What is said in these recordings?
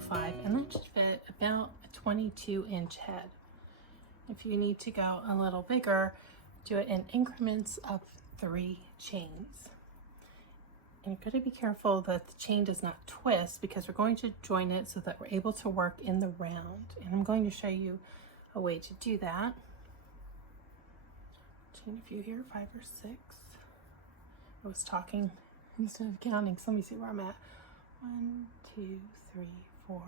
85, and that should fit about a 22-inch head. If you need to go a little bigger, do it in increments of 3 chains. And you've got to be careful that the chain does not twist, because we're going to join it so that we're able to work in the round. And I'm going to show you a way to do that. Chain a few here, 5 or 6. I was talking instead of counting, so let me see where I'm at. 1, 2, 3, 4,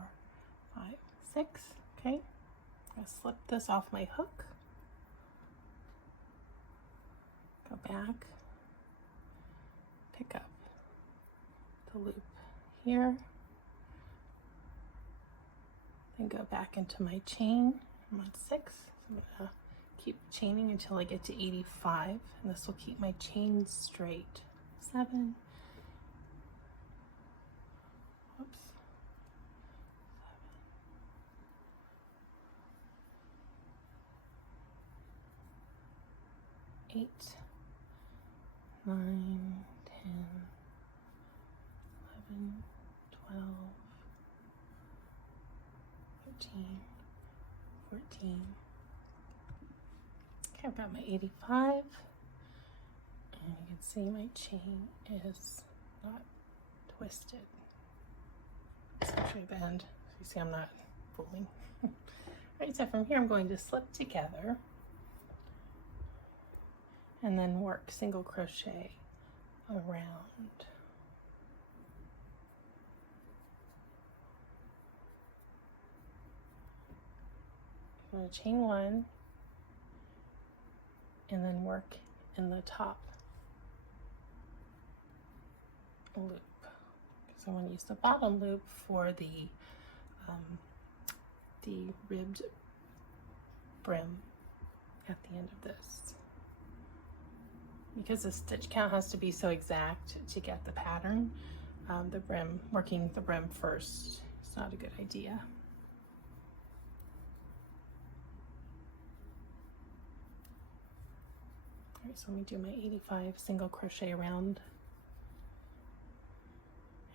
5, 6. Okay, I'm gonna slip this off my hook. Go back, pick up the loop here, then go back into my chain. I'm on 6, so I'm gonna keep chaining until I get to 85, and this will keep my chain straight. 7, whoops, 7, 8, 9, 10, 11, 12, 13, 14. Okay, I've got my 85, and you can see my chain is not twisted. Especially the end. So you see I'm not fooling. Alright, so from here I'm going to slip together and then work single crochet around. I'm going to chain 1 and then work in the top loop. So I'm going to use the bottom loop for the ribbed brim at the end of this. Because the stitch count has to be so exact to get the pattern, working the brim first is not a good idea. Alright, so let me do my 85 single crochet around,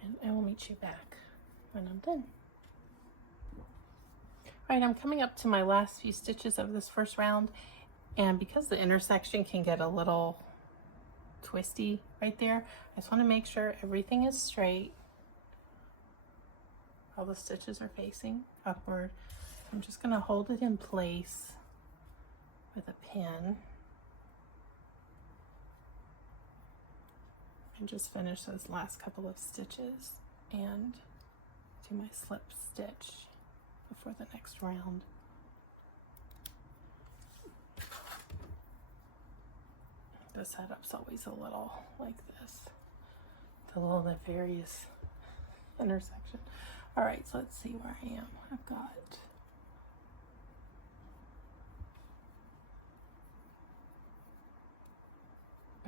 and I will meet you back when I'm done. Alright, I'm coming up to my last few stitches of this first round, and because the intersection can get a little twisty right there, I just want to make sure everything is straight. All the stitches are facing upward. I'm just going to hold it in place with a pin and just finish those last couple of stitches and do my slip stitch before the next round. The setup's always a little like this, the little various intersection. All right, so let's see where I am. I've got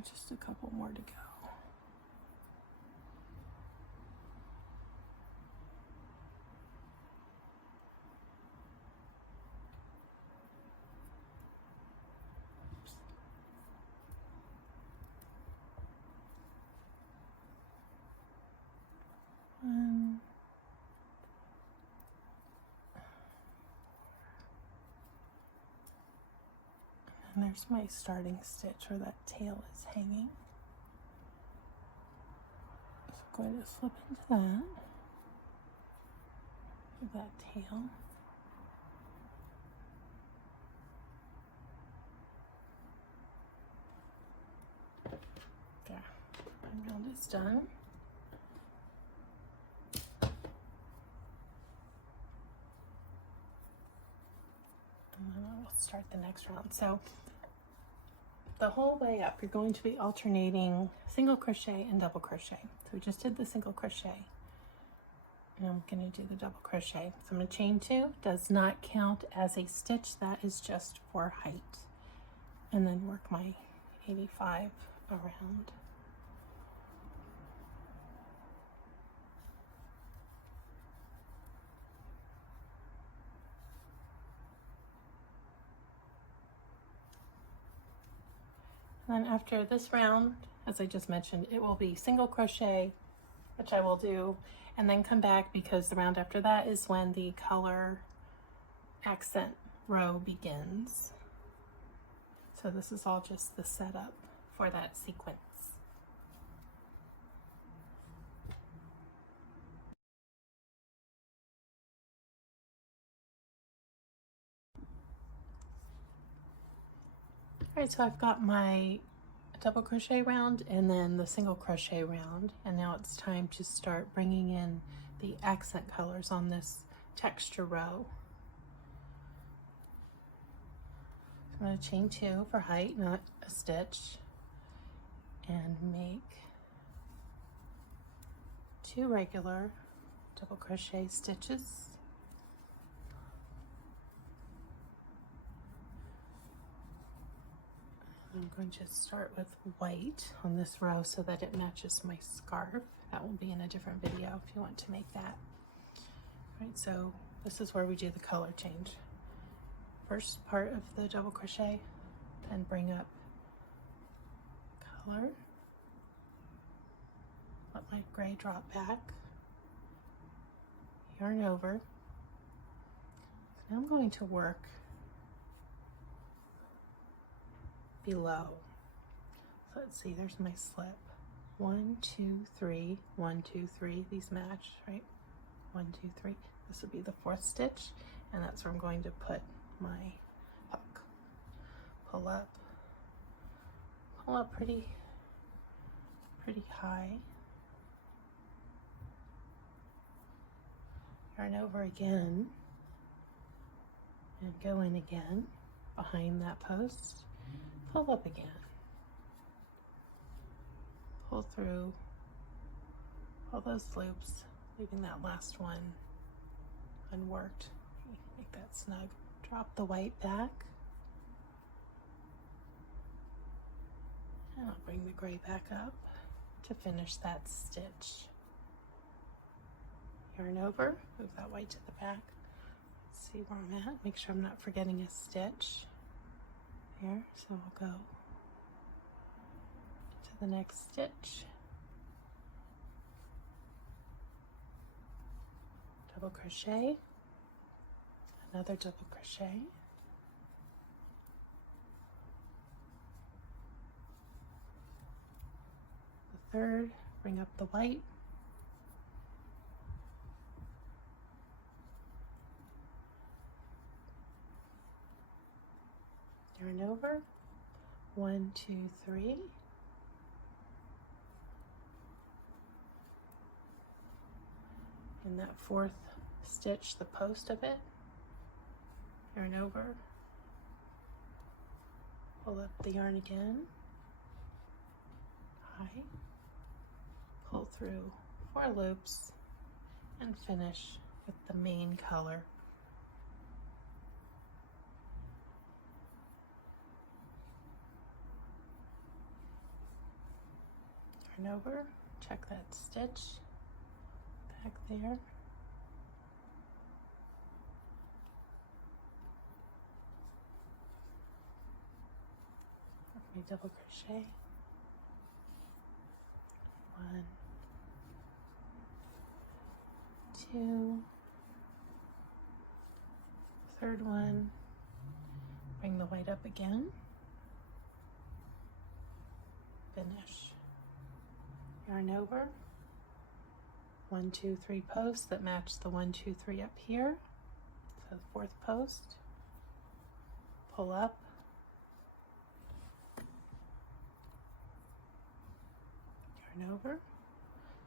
just a couple more to go. And there's my starting stitch where that tail is hanging. So I'm going to slip into that with that tail. There, my round is done. And then I will start the next round. So the whole way up, you're going to be alternating single crochet and double crochet. So we just did the single crochet, and I'm going to do the double crochet. So I'm going to chain 2. Does not count as a stitch. That is just for height. And then work my 85 around. And then after this round, as I just mentioned, it will be single crochet which I will do, and then come back because the round after that is when the color accent row begins. So this is all just the setup for that sequence. All right, so I've got my double crochet round and then the single crochet round, and now it's time to start bringing in the accent colors on this texture row. I'm going to chain 2 for height, not a stitch, and make 2 regular double crochet stitches. I'm going to start with white on this row so that it matches my scarf. That will be in a different video if you want to make that. All right, so this is where we do the color change. First part of the double crochet, then bring up color, let my gray drop back, yarn over. Now I'm going to work below. So let's see, there's my slip. 1, 2, 3, 1, 2, 3. These match, right? 1, 2, 3. This would be the 4th stitch, and that's where I'm going to put my hook. Pull up pretty high. Yarn over again, and go in again behind that post. Pull up again. Pull through all those loops, leaving that last one unworked. Make that snug. Drop the white back. And I'll bring the gray back up to finish that stitch. Yarn over, move that white to the back. Let's see where I'm at. Make sure I'm not forgetting a stitch. There, so I'll go to the next stitch. Double crochet, another double crochet, the third, bring up the white, yarn over, 1, 2, 3, in that 4th stitch, the post of it, yarn over, pull up the yarn again, high, pull through 4 loops, and finish with the main color. Yarn over, check that stitch back there. My double crochet, 1, 2, third one, bring the white up again, finish, yarn over, 1, 2, 3 posts that match the 1, 2, 3 up here, so the 4th post, pull up, yarn over,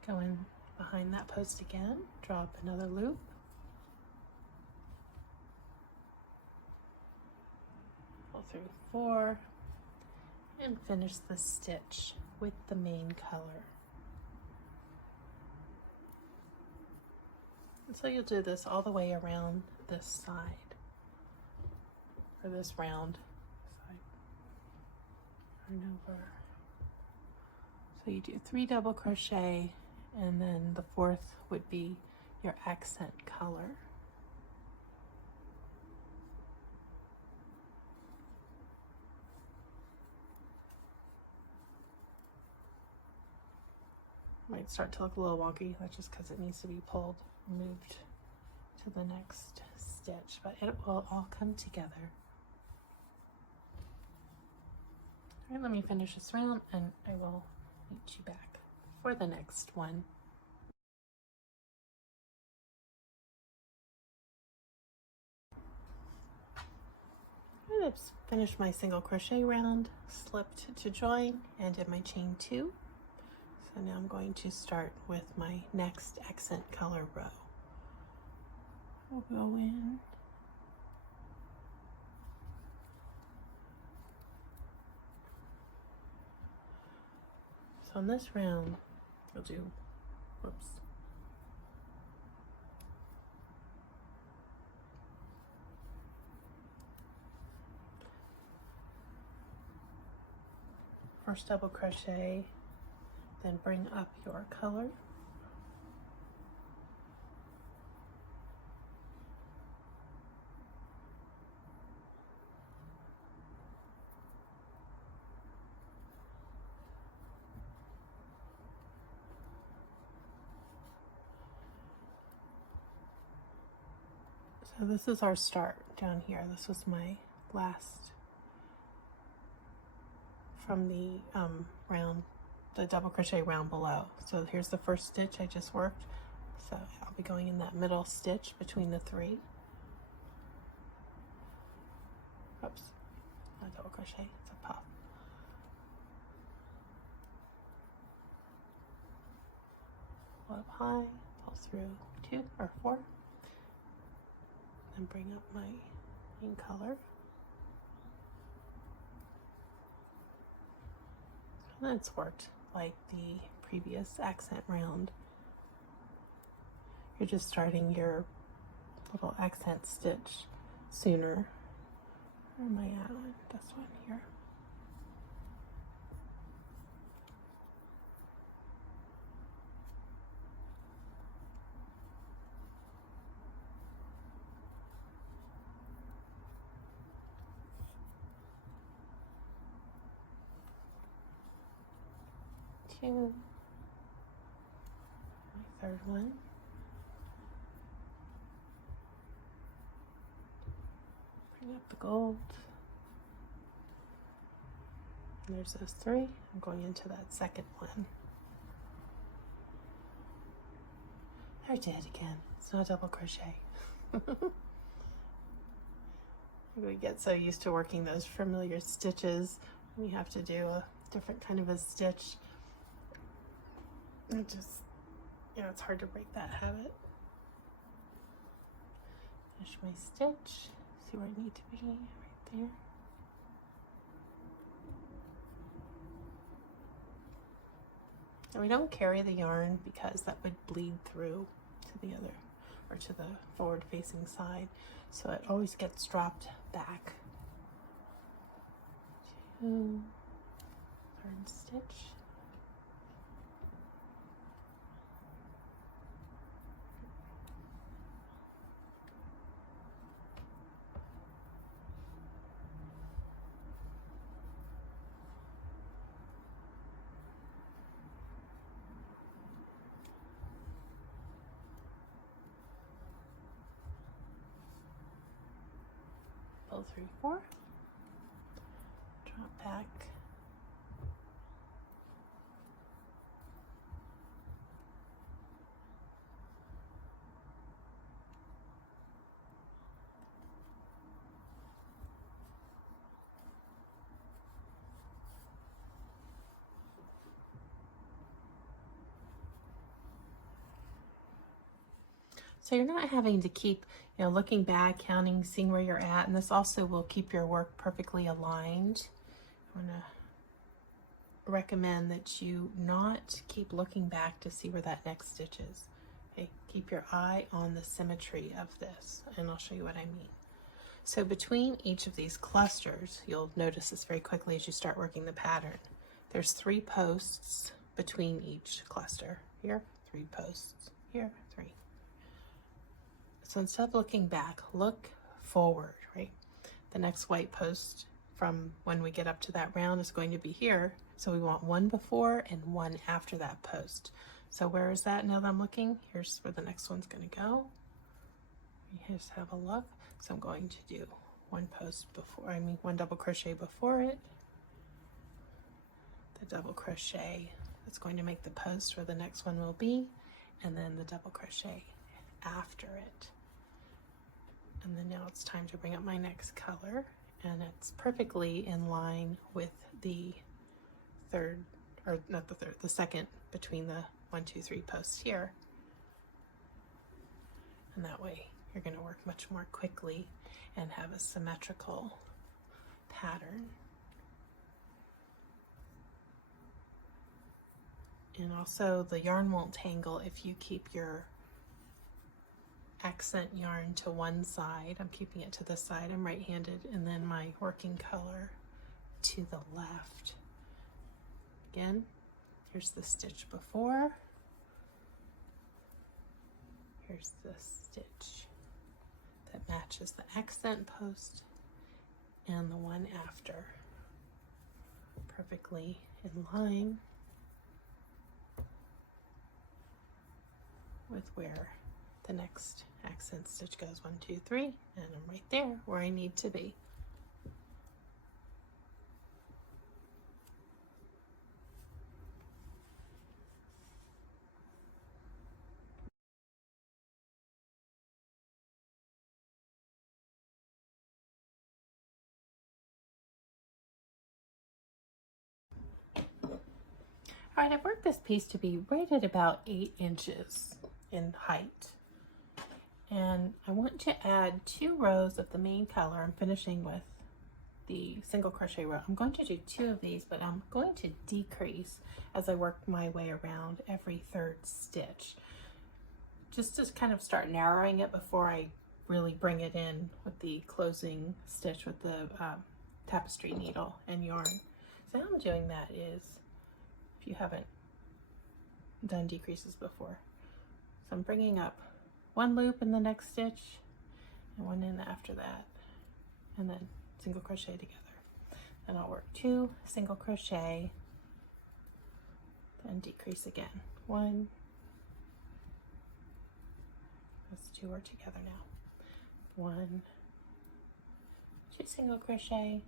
go in behind that post again, draw up another loop, pull through 4, and finish the stitch with the main color. And so you'll do this all the way around this side, or this round side. Yarn over. So you do 3 double crochet, and then the 4th would be your accent color. Might start to look a little wonky. That's just because it needs to be pulled, moved to the next stitch, but it will all come together. All right, let me finish this round and I will meet you back for the next one. I've finished my single crochet round, slipped to join, and did my chain 2. So now I'm going to start with my next accent color row. We'll go in. So in this round, we'll do, whoops. First double crochet, then bring up your color. So this is our start down here. This was my last from the round, the double crochet round below. So here's the first stitch I just worked. So I'll be going in that middle stitch between the 3. Oops, not a double crochet, it's a puff. Pull up high, pull through 2 or 4, and bring up my main color. And it's worked like the previous accent round. You're just starting your little accent stitch sooner. Where am I at on this one here? Two. My third one. Bring up the gold. And there's those 3. I'm going into that second one. I did again. It's not double crochet. We get so used to working those familiar stitches. We have to do a different kind of a stitch. It just, it's hard to break that habit. Finish my stitch. See where I need to be, right there. And we don't carry the yarn because that would bleed through to the other, or to the forward facing side. So it always gets dropped back. 2, third stitch. Pull 3, 4, drop back, so you're not having to keep looking back, counting, seeing where you're at, and this also will keep your work perfectly aligned. I'm going to recommend that you not keep looking back to see where that next stitch is. Okay, keep your eye on the symmetry of this, and I'll show you what I mean. So between each of these clusters, you'll notice this very quickly as you start working the pattern. There's 3 posts between each cluster. Here, 3 posts. Here, 3. So instead of looking back, look forward, right? The next white post from when we get up to that round is going to be here. So we want 1 before and 1 after that post. So where is that now that I'm looking? Here's where the next one's going to go. Here's have a look. So I'm going to do one double crochet before it, the double crochet that's going to make the post where the next one will be, and then the double crochet after it. And then now it's time to bring up my next color, and it's perfectly in line with the third, or not the third, the second between the 1, 2, 3 posts here. And that way you're going to work much more quickly and have a symmetrical pattern. And also the yarn won't tangle if you keep your accent yarn to one side. I'm keeping it to the side, I'm right-handed, and then my working color to the left. Again, here's the stitch before, here's the stitch that matches the accent post, and the one after, perfectly in line with where the next accent stitch goes. 1, 2, 3, and I'm right there where I need to be. All right, I've worked this piece to be right at about 8 inches in height. And I want to add 2 rows of the main color. I'm finishing with the single crochet row. I'm going to do 2 of these, but I'm going to decrease as I work my way around every 3rd stitch, just to kind of start narrowing it before I really bring it in with the closing stitch with the tapestry needle and yarn. So how I'm doing that is, if you haven't done decreases before, so I'm bringing up 1 loop in the next stitch and 1 in after that, and then single crochet together. Then I'll work 2 single crochet, then decrease again. 1, those 2 are together now. 1, 2 single crochet,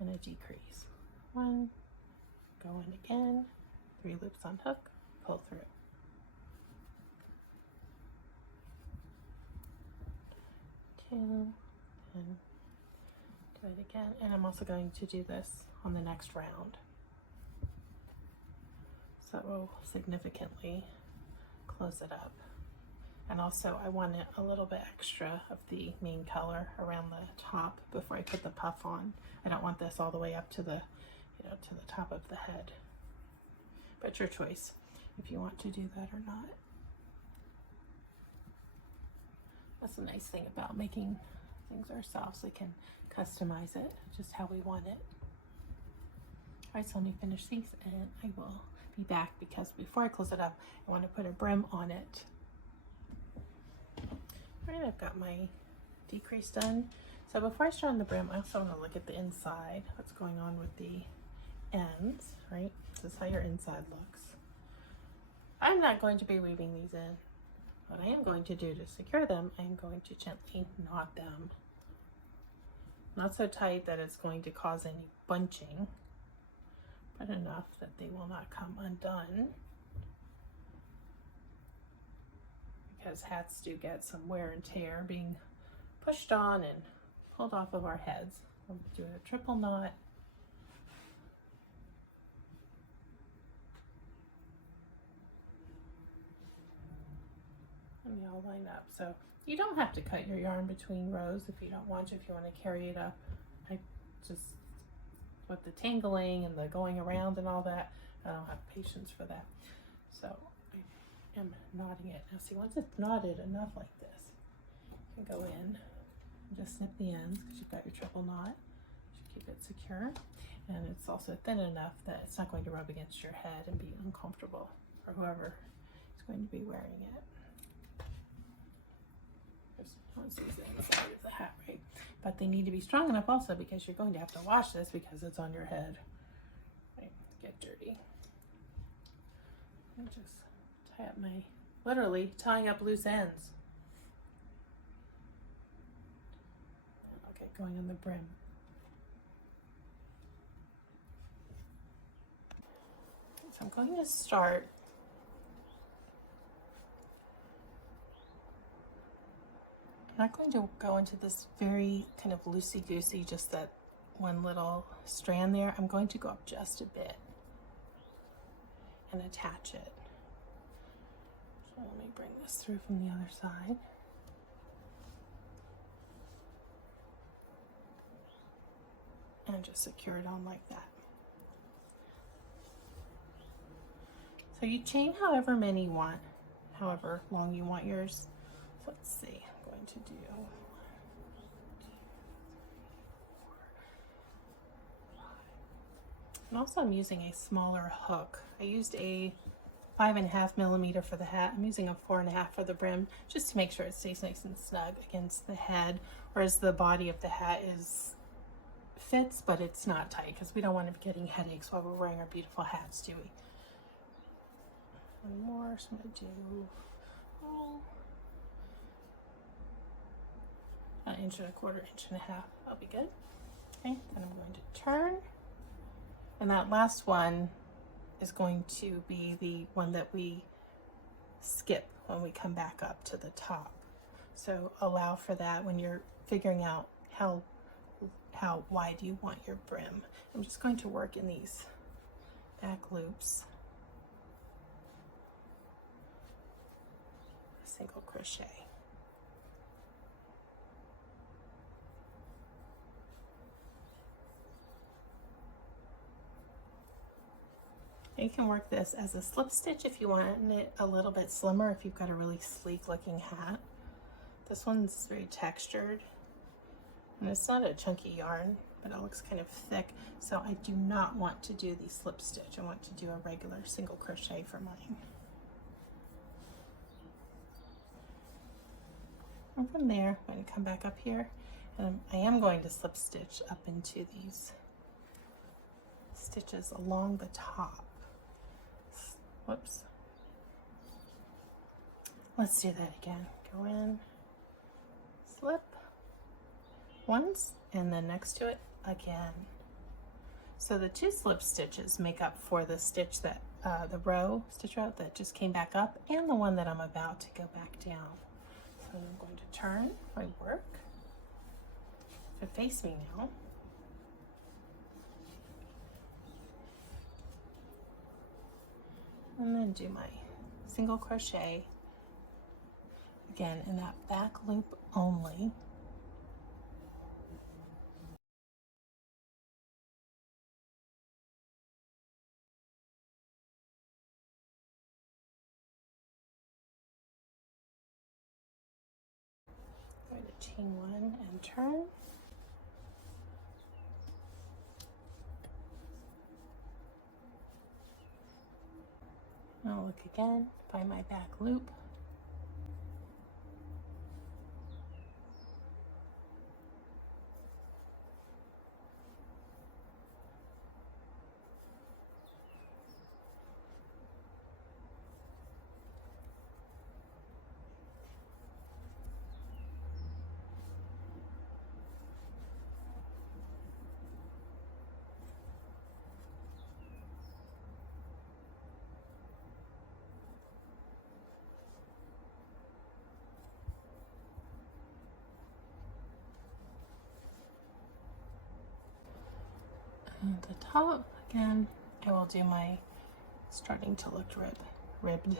and a decrease. 1, go in again, 3 loops on hook, pull through. 2, and do it again. And I'm also going to do this on the next round. So it will significantly close it up. And also I want a little bit extra of the main color around the top before I put the puff on. I don't want this all the way up to the, to the top of the head. But it's your choice if you want to do that or not. That's a nice thing about making things ourselves. We can customize it just how we want it. All right, so let me finish these and I will be back, because before I close it up, I want to put a brim on it. All right, I've got my decrease done. So before I start on the brim, I also want to look at the inside, what's going on with the ends, right? This is how your inside looks. I'm not going to be weaving these in. What I am going to do to secure them, I'm going to gently knot them. Not so tight that it's going to cause any bunching, but enough that they will not come undone. Because hats do get some wear and tear being pushed on and pulled off of our heads. I'm doing a triple knot. And they all line up. So you don't have to cut your yarn between rows if you don't want to. If you want to carry it up, I just, with the tangling and the going around and all that, I don't have patience for that. So I am knotting it. Now see, once it's knotted enough like this, you can go in and just snip the ends, because you've got your triple knot. You should keep it secure. And it's also thin enough that it's not going to rub against your head and be uncomfortable for whoever is going to be wearing it. Once these inside of the hat, right? But they need to be strong enough also, because you're going to have to wash this because it's on your head. Right? Get dirty. Let me just tie up my, literally tying up loose ends. I'll get going on the brim. So I'm going to start I'm not going to go into this very kind of loosey-goosey, just that one little strand there. I'm going to go up just a bit and attach it. So let me bring this through from the other side. And just secure it on like that. So you chain however many you want, however long you want yours. So let's see. To do 1, 2, 3, 4, 5. And also I'm using a smaller hook. I used a 5.5 millimeter for the hat. I'm using a 4.5 for the brim, just to make sure it stays nice and snug against the head, whereas the body of the hat fits, but it's not tight because we don't want to be getting headaches while we're wearing our beautiful hats, do we? One more, so I'm going to do an 1.25 inches, 1.5 inches. That'll be good. Okay, then I'm going to turn. And that last one is going to be the one that we skip when we come back up to the top. So allow for that when you're figuring out how wide you want your brim. I'm just going to work in these back loops. Single crochet. You can work this as a slip stitch if you want it a little bit slimmer, if you've got a really sleek looking hat. This one's very textured, and it's not a chunky yarn, but it looks kind of thick, so I do not want to do the slip stitch. I want to do a regular single crochet for mine. And from there, I'm going to come back up here, and I am going to slip stitch up into these stitches along the top. Whoops. Let's do that again. Go in, slip once, and then next to it again. So the 2 slip stitches make up for the stitch that, the stitch row that just came back up, and the one that I'm about to go back down. So I'm going to turn my work to face me now. And then do my single crochet again in that back loop only. I'm going to chain 1 and turn. I'll look again, find my back loop. And at the top, again, I will do my starting to look ribbed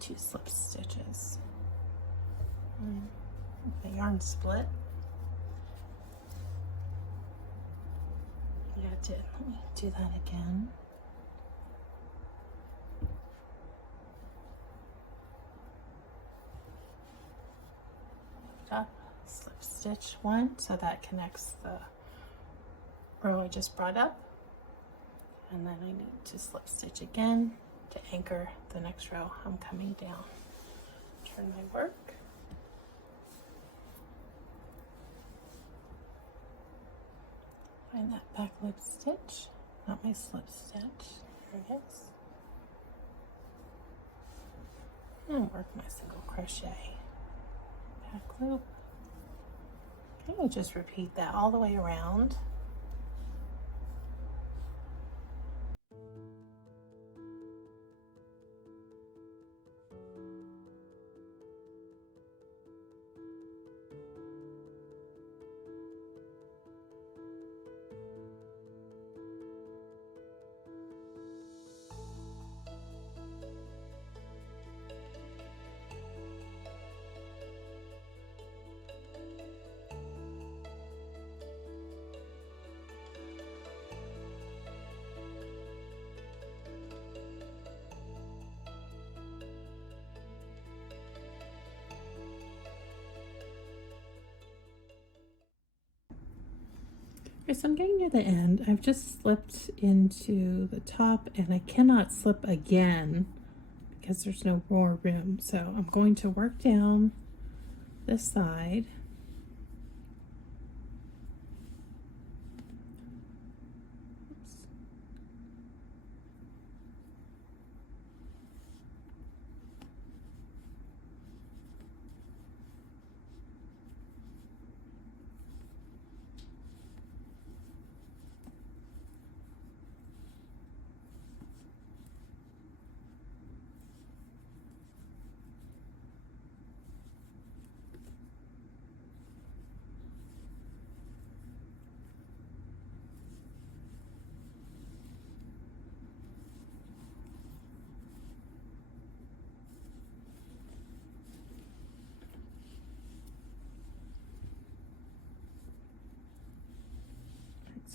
2 slip stitches. And the yarn split. Yeah, it did. Let me do that again. Up, slip stitch 1, so that connects the row I just brought up, and then I need to slip stitch again to anchor the next row I'm coming down. Turn my work. Find that back loop stitch, not my slip stitch. There it is. And work my single crochet. Back loop. Okay, just repeat that all the way around. Okay, so I'm getting near the end. I've just slipped into the top and I cannot slip again because there's no more room. So I'm going to work down this side. Oops.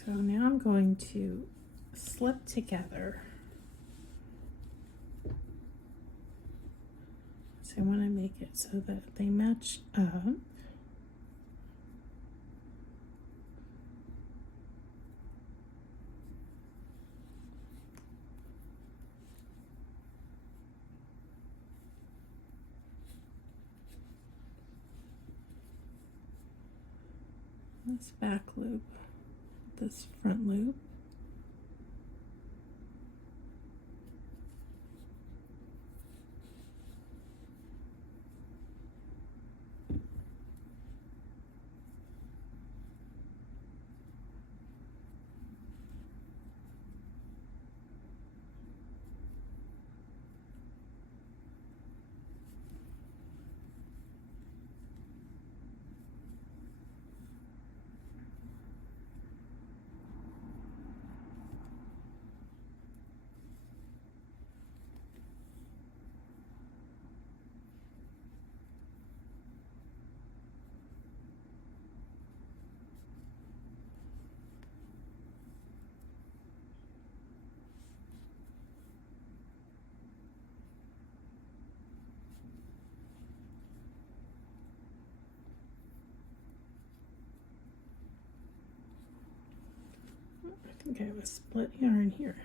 So now I'm going to slip together. So I want to make it so that they match up. This back loop, this front loop. I think I have a split yarn here.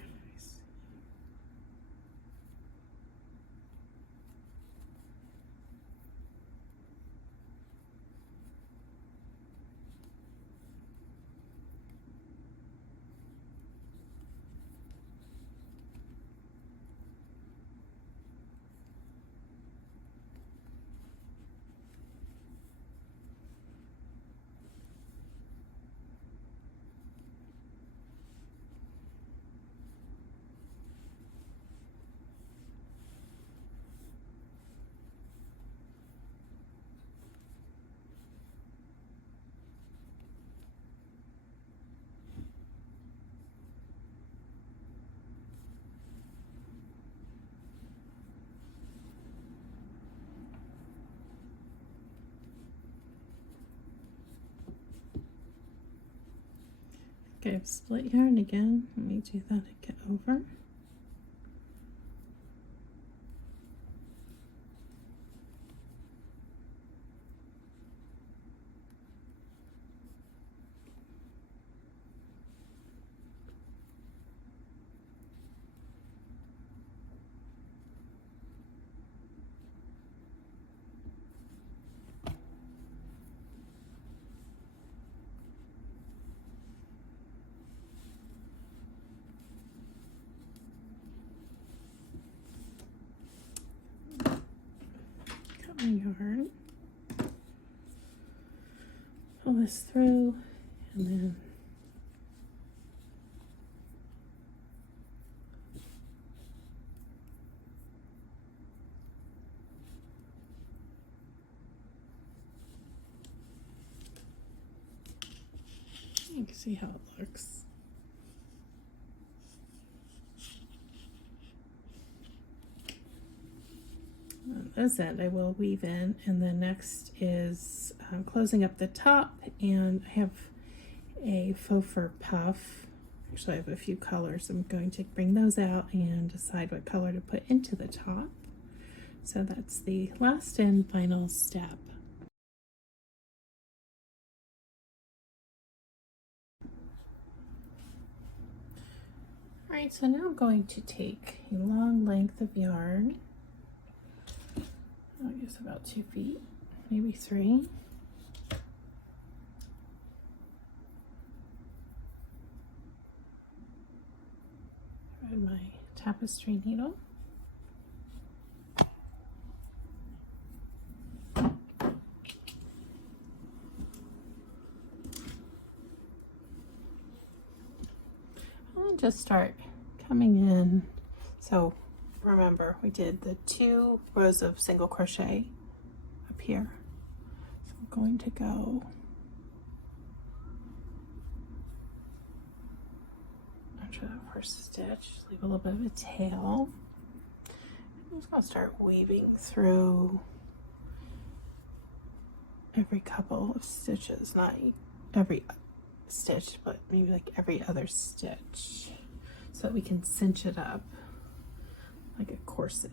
Okay, split yarn again. Let me do that and get over. my yarn, pull this through, and then you can see how it looks. On this end I will weave in, and then next is closing up the top, and I have a faux fur puff. Actually, I have a few colors. I'm going to bring those out and decide what color to put into the top. So that's the last and final step. Alright, so now I'm going to take a long length of yarn, I guess about 2 feet, maybe 3. Grab my tapestry needle. And just start coming in. So remember, we did the 2 rows of single crochet up here. So I'm going to go after that first stitch, leave a little bit of a tail. I'm just going to start weaving through every couple of stitches, not every stitch, but maybe like every other stitch, so that we can cinch it up like a corset.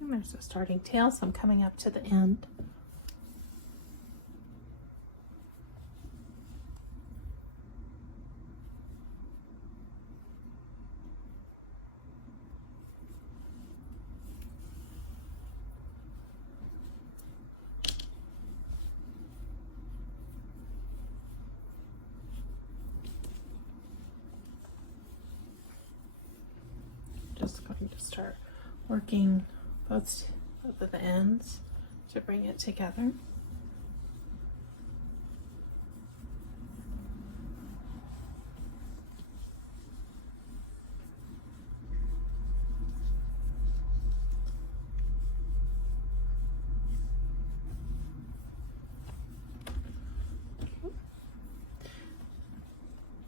And there's a starting tail, so I'm coming up to the end. Just going to start working both of the ends to bring it together.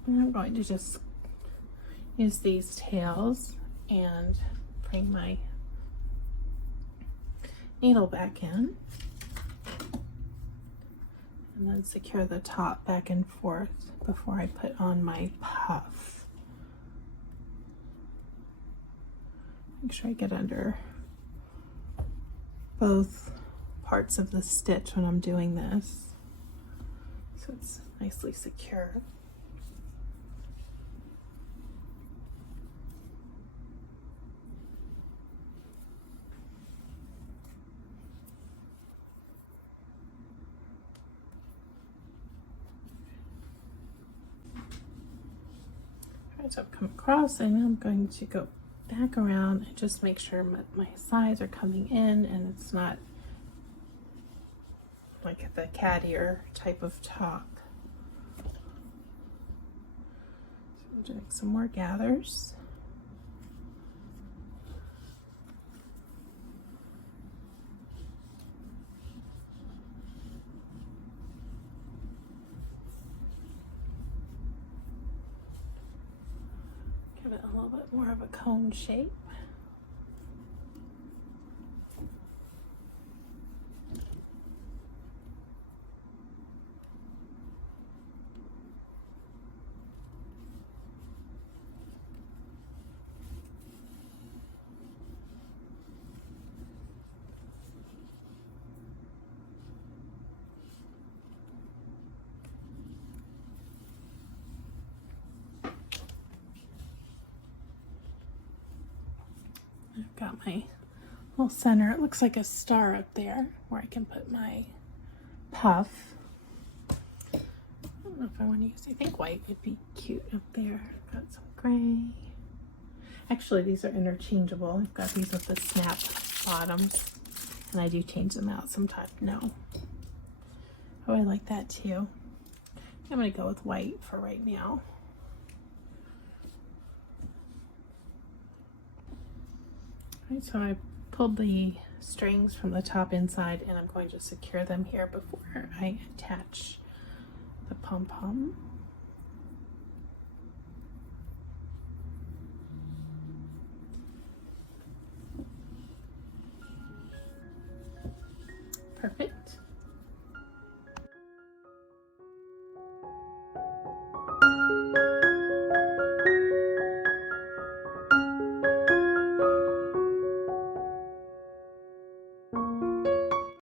And I'm going to just use these tails and bring my needle back in, and then secure the top back and forth before I put on my puff. Make sure I get under both parts of the stitch when I'm doing this, so it's nicely secure. So I've come across, and now I'm going to go back around and just make sure my sides are coming in and it's not like the cat ear type of top. So I'm doing some more gathers. Give it a little bit more of a cone shape. I've got my little center. It looks like a star up there where I can put my puff. I don't know if I want to use, I think white would be cute up there. Got some gray. Actually, these are interchangeable. I've got these with the snap bottoms, and I do change them out sometimes. No. Oh, I like that too. I'm going to go with white for right now. Right, so I pulled the strings from the top inside and I'm going to secure them here before I attach the pom-pom.